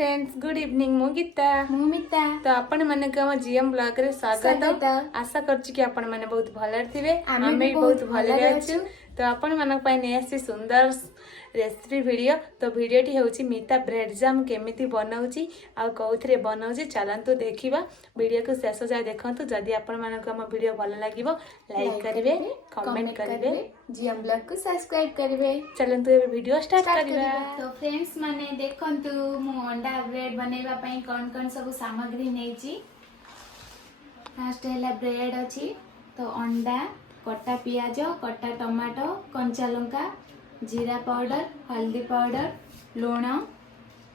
Friends good evening मु गीता मुमिता तो आपण माने कम जीएम ब्लॉग रे स्वागत आशा करछि कि आपण माने बहुत भले थिबे आमे भी बहुत भले अछु तो आपण मानक पय ने आसी सुंदर रेसिपी वीडियो तो वीडियो टी होछि मीठा ब्रेड जाम केमिति बनाउछि आ कोउथरे बनाउछि चलंतु देखिबा वीडियो को शेष जाय देखंतु जदी आपण मानक हम वीडियो भल लागिवो लाइक करिवे कमेंट करिवे जीएम ब्लॉग को सब्सक्राइब करिवे चलंतु ए वीडियो स्टार्ट करिवा। तो फ्रेंड्स माने देखंतु मु अंडा ब्रेड बनेबा पई कोन सब सामग्री नेछि। फर्स्ट हैला ब्रेड अछि तो अंडा कटा पियाज कटा टमाटो कंचा लंका जीरा पाउडर हल्दी पाउडर लूण।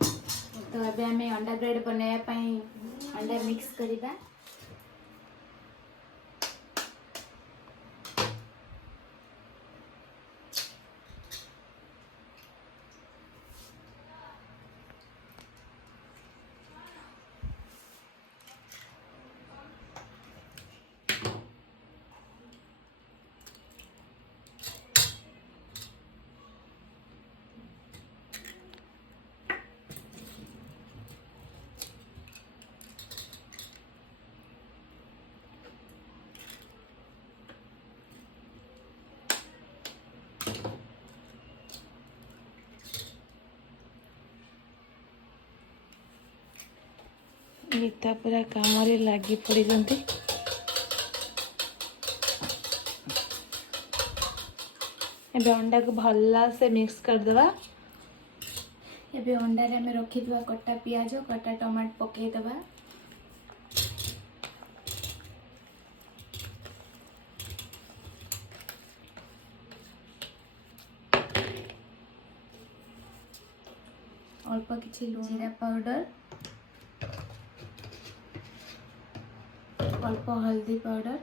तो अबे हमें अंडा ब्रेड बनाया पई अंडा मिक्स करिबा। गीता पूरा काम रे लागी पड़ी जंती एबे अंडा को भल्ला से मिक्स कर देबा। एबे अंडा रे हमें रखी दिबा कटा पियाज कटा टमाटो पके देबा। अल्प किछि लूण जीरा पाउडर अल्प हल्दी पाउडर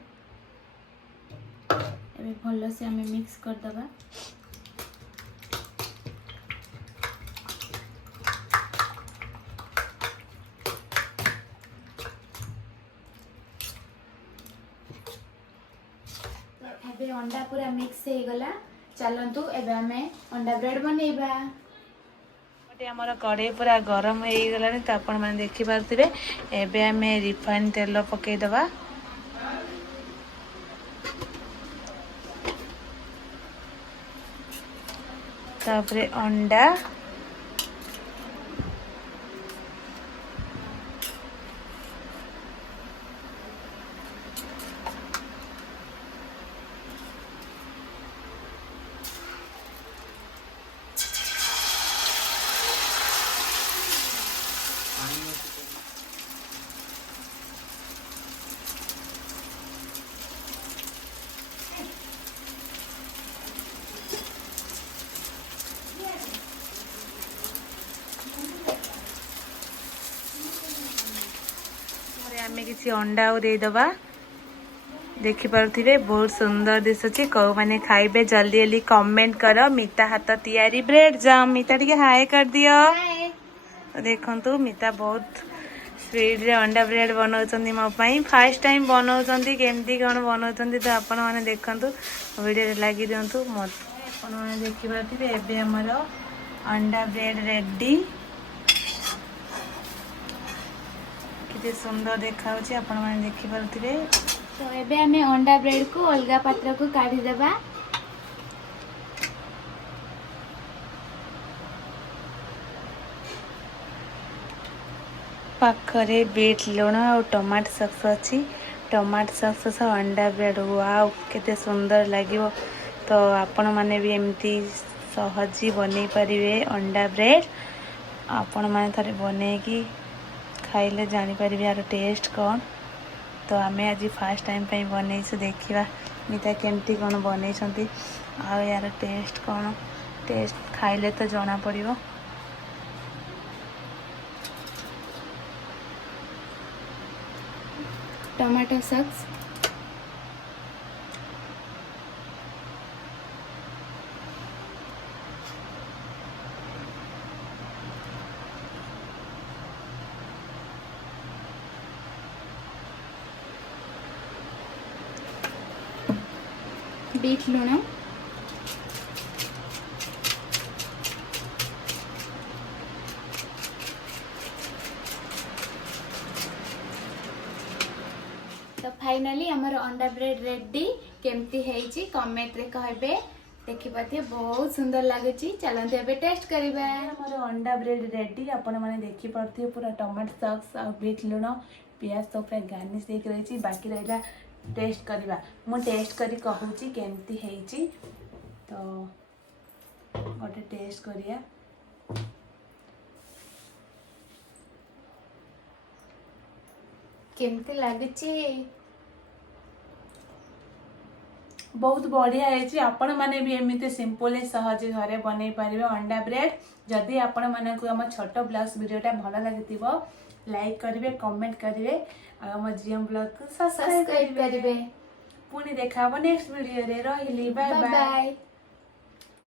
एबे भलो से हमें मिक्स कर दबा। एबे अंडा पूरा मिक्स हे गला चलंतु एबे हमें अंडा ब्रेड बनेबा। हमर कड़े पूरा गरम हो गलानी तो आपण माने देखि पारथिबे एबे हमें रिफाइन तेल पके दबा। तापरे अंडा आमे किसी अंडा दे दबा। देखि पारथिबे बहुत सुंदर दिसछि को माने खाइबे जल्दी जल्दी कमेंट करो मीठा हाथ तैयारी ब्रेड जाम मीठा टिके हाय कर दियो। देखंतु मीठा बहुत स्पीड रे अंडा ब्रेड बनाउछंदी मो पई फर्स्ट टाइम बनाउछंदी केमती कोन बनाउछंदी तो आपण माने देखंतु वीडियो रे लागि दियंतु मत आपण माने देखि पारथिबे एबे हमरो अंडा ब्रेड रेडी किते सुंदर देखाउछि आपण माने देखि पारथिबे। तो एबे हमें अंडा ब्रेड को अलगा पात्र को काढी देबा। पाखरे बीट लुण और टमाटो सॉस अच्छी टमाटो सॉस सह अंडा ब्रेड वाओ केते सुंदर लागिवो। तो आपण माने भी एमती सहजी बनै परिवे अंडा ब्रेड आपण माने थरे बनै की खाइले जानि परिवे यार टेस्ट कौन। तो आमे आज फर्स्ट टाइम पे बनैछु देखिबा मीठा केमती कोन बनैछंती आ यार टेस्ट कोन टेस्ट खाइले तो जाना पड़िबो। टमाटो सॉस बीट लूण फाइनली हमर अंडा ब्रेड रेडी केमती हेची कमेंट रे कहबे देखि पाते बहुत सुंदर लागुची चलंते एबे टेस्ट करिबा हमर अंडा ब्रेड रेडी आपण माने देखि परथि पूरा टमाटो सॉस और बीट लूण प्याज तो पूरा गार्निश देख रही बाकी रहा टेस्ट करवा मु टेस्ट करी कहूची केमती हेची तो गोटे टेस्ट करिया केमती लागुची बहुत बढ़िया है आपण माने भी एमती सिंपल सहज घरे बनै पारिबे अंडा ब्रेड जदि आपण माने को हम छोट ब्लॉग्स वीडियोटा भल लागिथिबो लाइक करिवे कमेंट करिवे आ हम जीएम ब्लॉग को सब्सक्राइब करिवे पुनी देखाबो नेक्स्ट वीडियो रे रहिली बाय बाय।